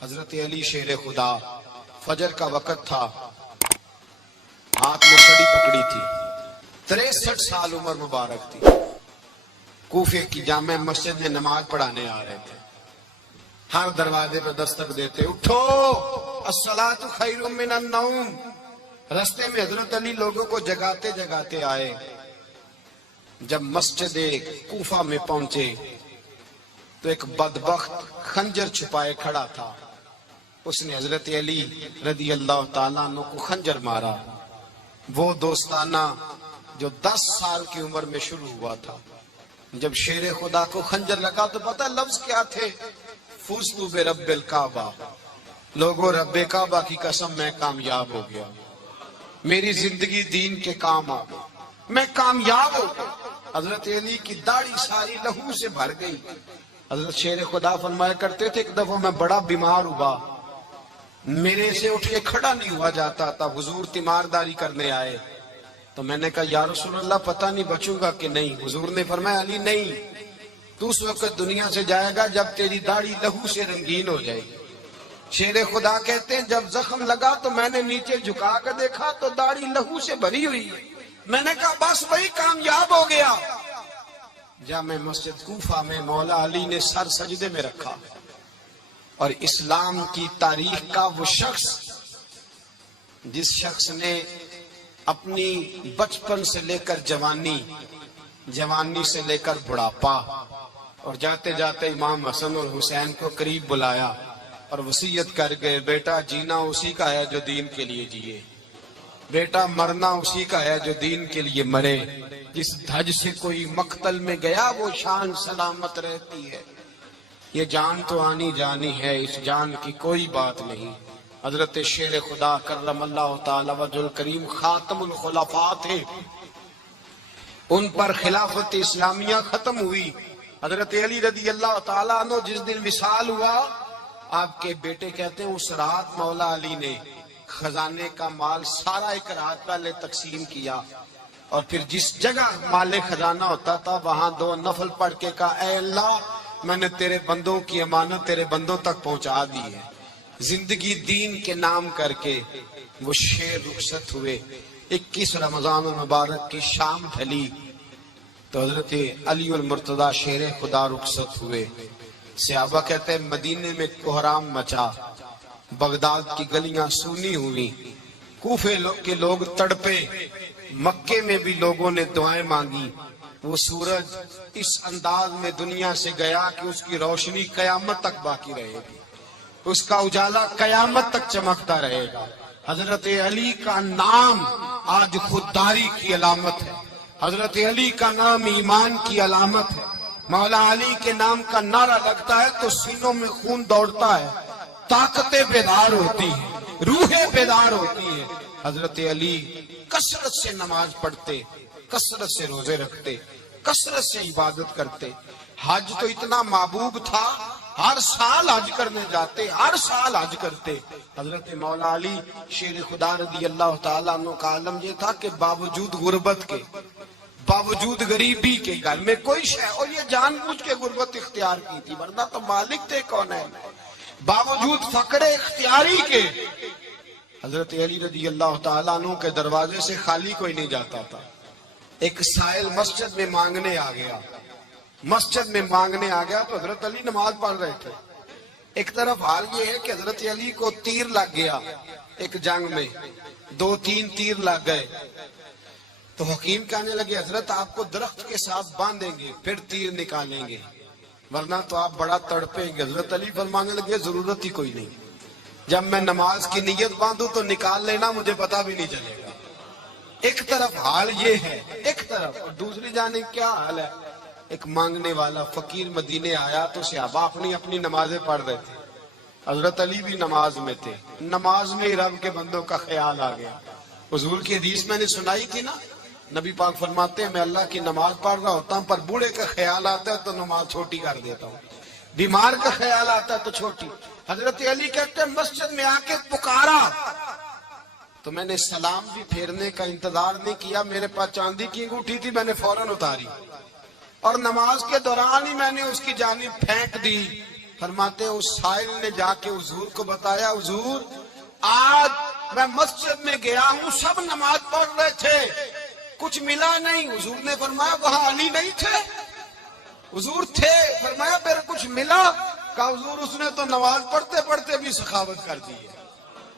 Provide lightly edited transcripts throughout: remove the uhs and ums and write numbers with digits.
حضرت علی شیر خدا، فجر کا وقت تھا، ہاتھ میں چھڑی پکڑی تھی، 63 سال عمر مبارک تھی، کوفے کی جامع مسجد میں نماز پڑھانے آ رہے تھے۔ ہر دروازے پہ دستک دیتے، اٹھو الصلاۃ خیر من النوم۔ رستے میں حضرت علی لوگوں کو جگاتے جگاتے آئے۔ جب مسجد کوفہ میں پہنچے تو ایک بدبخت خنجر چھپائے کھڑا تھا، اس نے حضرت علی رضی اللہ تعالیٰ عنہ کو خنجر مارا۔ وہ دوستانہ جو 10 سال کی عمر میں شروع ہوا تھا، جب شیر خدا کو خنجر لگا تو پتہ لفظ کیا تھے؟ فزت برب الکعبہ، لوگوں رب کعبہ کی قسم میں کامیاب ہو گیا، میری زندگی دین کے کام آ گئی، میں کامیاب ہو گیا۔ حضرت علی کی داڑھی ساری لہو سے بھر گئی۔ حضرت شیر خدا فرمایا کرتے تھے، ایک دفعہ میں بڑا بیمار ہوا، میرے سے اٹھ کے کھڑا نہیں ہوا جاتا تھا، حضور تیمارداری کرنے آئے تو میں نے کہا یا رسول اللہ پتہ نہیں بچوں گا کہ نہیں۔ حضور نے فرمایا علی نہیں، تو اس وقت دنیا سے جائے گا جب تیری داڑھی لہو سے رنگین ہو جائے گی۔ شیر خدا کہتے ہیں جب زخم لگا تو میں نے نیچے جھکا کر دیکھا تو داڑھی لہو سے بھری ہوئی ہے۔ میں نے کہا بس وہی کامیاب ہو گیا۔ جامع مسجد کوفہ میں مولا علی نے سر سجدے میں رکھا، اور اسلام کی تاریخ کا وہ شخص جس شخص نے اپنی بچپن سے لے کر جوانی، جوانی سے لے کر بڑھاپا، اور جاتے جاتے امام حسن اور حسین کو قریب بلایا اور وصیت کر گئے، بیٹا جینا اسی کا ہے جو دین کے لیے جیے، بیٹا مرنا اسی کا ہے جو دین کے لیے مرے، جس دھج سے کوئی مقتل میں گیا وہ شان سلامت رہتی ہے، یہ جان تو آنی جانی ہے، اس جان کی کوئی بات نہیں۔ حضرت شیر خدا کرم اللہ تعالی وجہ الکریم خاتم الخلفاء تھے، ان پر خلافت اسلامیہ ختم ہوئی۔ حضرت علی رضی اللہ تعالیٰ عنہ جس دن وصال ہوا، آپ کے بیٹے کہتے ہیں اس رات مولا علی نے خزانے کا مال سارا ایک رات پہلے تقسیم کیا، اور پھر جس جگہ مال خزانہ ہوتا تھا وہاں 2 نفل پڑھ کے کہا اے اللہ میں نے تیرے بندوں کی امانت تیرے بندوں تک پہنچا دی ہے۔ زندگی دین کے نام کر کے وہ شیر رخصت ہوئے۔ 21 رمضان المبارک کی شام ڈھلی تو حضرت علی المرتضی شیر خدا رخصت ہوئے۔ صحابہ کہتے ہیں مدینے میں کوہرام مچا، بغداد کی گلیاں سونی ہوئی، کوفے کے لوگ تڑپے، مکے میں بھی لوگوں نے دعائیں مانگی۔ وہ سورج اس انداز میں دنیا سے گیا کہ اس کی روشنی قیامت تک باقی رہے گی، اس کا اجالا قیامت تک چمکتا رہے گا۔ حضرت علی کا نام آج خودداری کی علامت ہے، حضرت علی کا نام ایمان کی علامت ہے۔ مولا علی کے نام کا نعرہ لگتا ہے تو سینوں میں خون دوڑتا ہے، طاقتیں بیدار ہوتی ہیں، روحیں بیدار ہوتی ہیں۔ حضرت علی کثرت سے نماز پڑھتے، کثرت سے روزے رکھتے، کثرت سے عبادت کرتے۔ حج تو اتنا محبوب تھا، ہر سال حج کرنے جاتے، ہر سال حج کرتے۔ حضرت مولا علی شیر خدا رضی اللہ تعالیٰ عنہ کا عالم یہ تھا کہ باوجود غربت کے، باوجود غریبی کے، گھر میں کوئی شے، اور یہ جان بوجھ کے غربت اختیار کی تھی ورنہ تو مالک تھے کون ہے، باوجود فقر اختیاری کے حضرت علی رضی اللہ تعالیٰ عنہ کے دروازے سے خالی کوئی نہیں جاتا تھا۔ ایک سائل مسجد میں مانگنے آ گیا، مسجد میں مانگنے آ گیا تو حضرت علی نماز پڑھ رہے تھے۔ ایک طرف حال یہ ہے کہ حضرت علی کو تیر لگ گیا، ایک جنگ میں 2-3 تیر لگ گئے تو حکیم کہنے لگے حضرت آپ کو درخت کے ساتھ باندھیں گے پھر تیر نکالیں گے ورنہ تو آپ بڑا تڑپیں گے۔ حضرت علی فرمانے لگے ضرورت ہی کوئی نہیں، جب میں نماز کی نیت باندھوں تو نکال لینا، مجھے پتا بھی نہیں چلے گا۔ ایک طرف حال یہ ہے، ایک طرف، اور دوسری جانب کیا حال ہے؟ ایک مانگنے والا فقیر مدینے آیا تو صحابہ اپنی اپنی نمازیں پڑھ رہے تھے، حضرت علی بھی نماز میں تھے۔ نماز میں رب کے بندوں کا خیال آ گیا۔ حضور کی حدیث میں نے سنائی تھی نا، نبی پاک فرماتے ہیں میں اللہ کی نماز پڑھ رہا ہوتا ہوں پر بوڑھے کا خیال آتا ہے تو نماز چھوٹی کر دیتا ہوں، بیمار کا خیال آتا ہے تو چھوٹی۔ حضرت علی کہتے ہیں مسجد میں آ کے پکارا تو میں نے سلام بھی پھیرنے کا انتظار نہیں کیا، میرے پاس چاندی کی انگوٹھی تھی، میں نے فوراً اتاری اور نماز کے دوران ہی میں نے اس کی جانب پھینک دی فرماتے ہیں اس سائل نے جا کے حضور کو بتایا، حضور آج میں مسجد میں گیا ہوں، سب نماز پڑھ رہے تھے، کچھ ملا نہیں۔ حضور نے فرمایا وہاں علی نہیں تھے؟ حضور تھے۔ فرمایا پھر کچھ ملا؟ کہا حضور اس نے تو نماز پڑھتے پڑھتے بھی سخاوت کر دی ہے،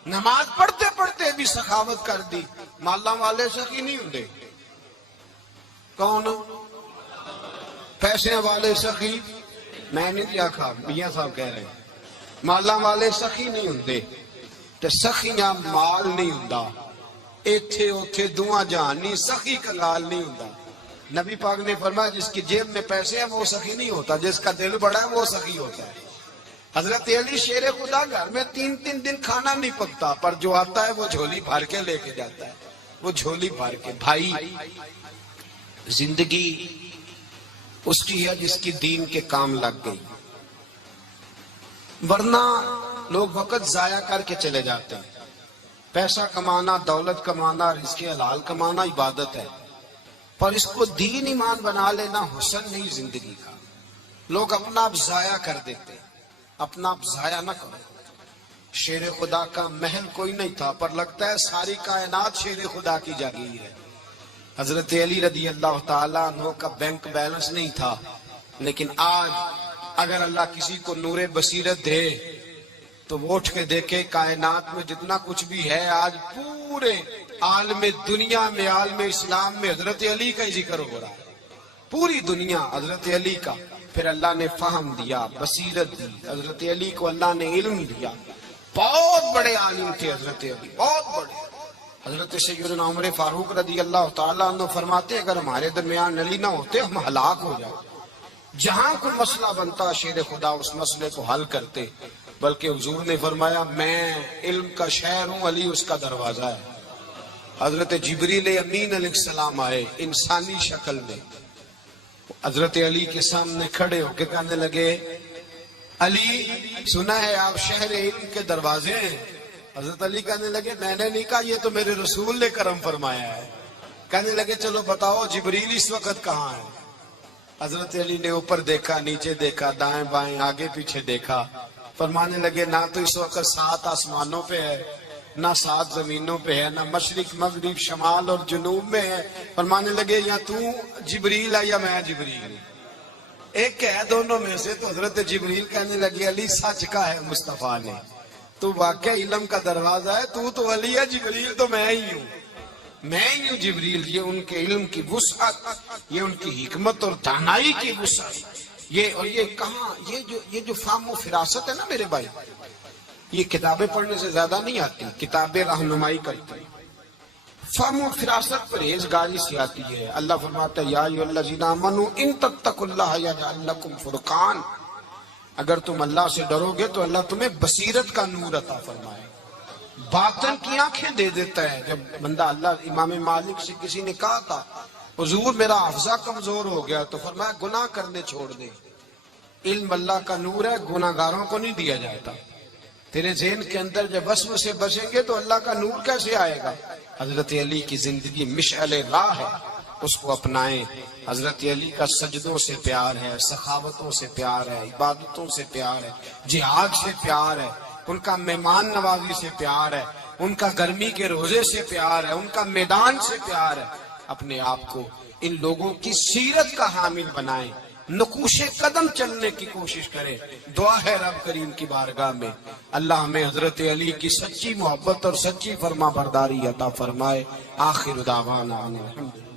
نماز پڑھتے پڑھتے بھی سخاوت کر دی۔ مالا والے سخی نہیں ہوندے؟ کون؟ پیسے والے سخی؟ میں نہیں کیا کھا، میاں صاحب کہہ رہے ہیں مالا والے سخی نہیں ہوندے، تے سخیاں مال نہیں ہوندا، ایتھے اوتھے دعا جہان نہیں، سخی کنگال نہیں ہوندا۔ نبی پاک نے فرمایا جس کی جیب میں پیسے ہیں وہ سخی نہیں ہوتا، جس کا دل بڑا ہے وہ سخی ہوتا ہے۔ حضرت علی شیر خدا گھر میں 3 دن کھانا نہیں پکتا، پر جو آتا ہے وہ جھولی بھر کے لے کے جاتا ہے، وہ جھولی بھر کے۔ بھائی زندگی اس کی ہے جس کی دین کے کام لگ گئی، ورنہ لوگ وقت ضائع کر کے چلے جاتے ہیں۔ پیسہ کمانا، دولت کمانا، رزق حلال کمانا عبادت ہے، پر اس کو دین ایمان بنا لینا حسن نہیں زندگی کا۔ لوگ اپنا آپ ضائع کر دیتے، اپنا آپ ضائع نہ کرو۔ شیر خدا کا محل کوئی نہیں تھا، پر لگتا ہے ساری کائنات شیر خدا کی جاگیر ہے۔ حضرت علی رضی اللہ تعالیٰ عنہ کا بینک بیلنس نہیں تھا، لیکن آج اگر اللہ کسی کو نور بصیرت دے تو وہ اٹھ کے دیکھے کائنات میں جتنا کچھ بھی ہے، آج پورے عالم دنیا میں، عالم اسلام میں حضرت علی کا ہی ذکر ہو رہا ہے، پوری دنیا حضرت علی کا۔ پھر اللہ نے فہم دیا، بصیرت دی، حضرت علی کو اللہ نے علم دیا۔ بہت بڑے عالم تھے حضرت علی، بہت بڑے۔ حضرت سیدنا عمر فاروق رضی اللہ تعالیٰ عنہ فرماتے اگر ہمارے درمیان علی نہ ہوتے ہم ہلاک ہو جاؤ۔ جہاں کوئی مسئلہ بنتا شیر خدا اس مسئلے کو حل کرتے، بلکہ حضور نے فرمایا میں علم کا شہر ہوں، علی اس کا دروازہ ہے۔ حضرت جبریل امین علیہ السلام آئے انسانی شکل میں، حضرت علی کے سامنے کھڑے ہو کے کہنے لگے علی سنا ہے آپ شہر علم کے دروازے ہیں۔ حضرت علی کہنے لگے میں نے نہیں کہا، یہ تو میرے رسول نے کرم فرمایا ہے۔ کہنے لگے چلو بتاؤ جبریل اس وقت کہاں ہے؟ حضرت علی نے اوپر دیکھا، نیچے دیکھا، دائیں بائیں، آگے پیچھے دیکھا، فرمانے لگے نہ تو اس وقت 7 آسمانوں پہ ہے، نہ 7 زمینوں پہ ہے، نہ مشرق مغرب شمال اور جنوب میں ہے۔ فرمانے لگے یا تو جبریل ہے یا میں جبریل، ایک ہے دونوں میں سے۔ تو حضرت جبریل کہنے لگے علی سچ کا ہے مصطفیٰ نے، تو واقع علم کا دروازہ ہے، تو علی ہے، جبریل تو میں ہی ہوں، میں ہی ہوں جبریل۔ یہ ان کے علم کی وسعت، یہ ان کی حکمت اور دانائی کی وسعت، یہ کہاں یہ جو فہم و فراست ہے نا میرے بھائی، یہ کتابیں پڑھنے سے زیادہ نہیں آتی، کتابیں رہنمائی کرتی ہیں۔ فہم و فراست پرہیزگاری سے آتی ہے۔ اللہ فرماتا ہے یا ایھا الذین آمنوا ان تتقوا اللہ یجعل لکم فرقان، اگر تم اللہ سے ڈرو گے تو اللہ تمہیں بصیرت کا نور عطا فرمائے، باطن کی آنکھیں دے دیتا ہے۔ جب بندہ اللہ امام مالک سے کسی نے کہا تھا حضور میرا حافظہ کمزور ہو گیا، تو فرمایا گناہ کرنے چھوڑ دے، علم اللہ کا نور ہے، گناہ گاروں کو نہیں دیا جاتا۔ تیرے ذہن کے اندر جب وسوسے بسیں گے تو اللہ کا نور کیسے آئے گا؟ حضرت علی کی زندگی مشعل راہ ہے، اس کو اپنائیں۔ حضرت علی کا سجدوں سے پیار ہے، سخاوتوں سے پیار ہے، عبادتوں سے پیار ہے، جہاد سے پیار ہے، ان کا مہمان نوازی سے پیار ہے، ان کا گرمی کے روزے سے پیار ہے، ان کا میدان سے پیار ہے۔ اپنے آپ کو ان لوگوں کی سیرت کا حامل بنائیں، نقوش قدم چلنے کی کوشش کریں۔ دعا ہے رب کریم کی بارگاہ میں اللہ ہمیں حضرت علی کی سچی محبت اور سچی فرما برداری عطا فرمائے۔ آخر دعوانا الحمدللہ۔